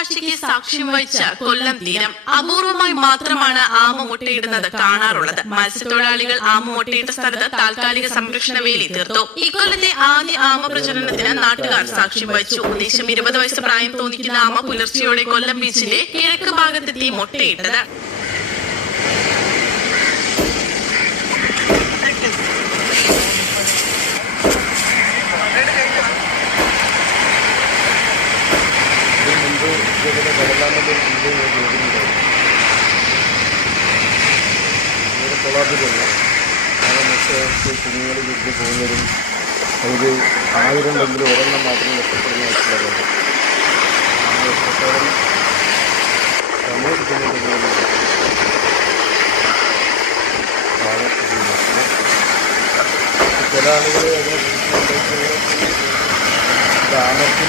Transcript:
കടൽക്കാഴ്ചയ്ക്ക് സാക്ഷ്യം വഹിച്ച കൊല്ലം തീരം. അപൂർവമായി മാത്രമാണ് ആമ മുട്ടയിടുന്നത് കാണാറുള്ളത്. മത്സ്യത്തൊഴിലാളികൾ ആമ മുട്ടയിട്ട സ്ഥലത്ത് താൽക്കാലിക സംരക്ഷണ വേലി തീർത്തു. ഇക്കൊല്ലത്തെ ആദ്യ ആമ പ്രചരണത്തിന് നാട്ടുകാർ സാക്ഷ്യം വഹിച്ചു. ഉദ്ദേശം 20 വയസ്സ് പ്രായം തോന്നിക്കുന്ന ആമ പുലർച്ചെയോടെ കൊല്ലം ബീച്ചിലെ കിഴക്ക് ഭാഗത്തെത്തി മുട്ടയിട്ടത്. കുഞ്ഞുങ്ങൾ തിരിഞ്ഞ് പോകുന്നതും ഒരു 1000 ഒരെണ്ണം മാത്രം നഷ്ടപ്പെടുന്ന അവസ്ഥയിലാണ്. ചില ആളുകൾ അതിനെ കുറിച്ച് ആമർത്തി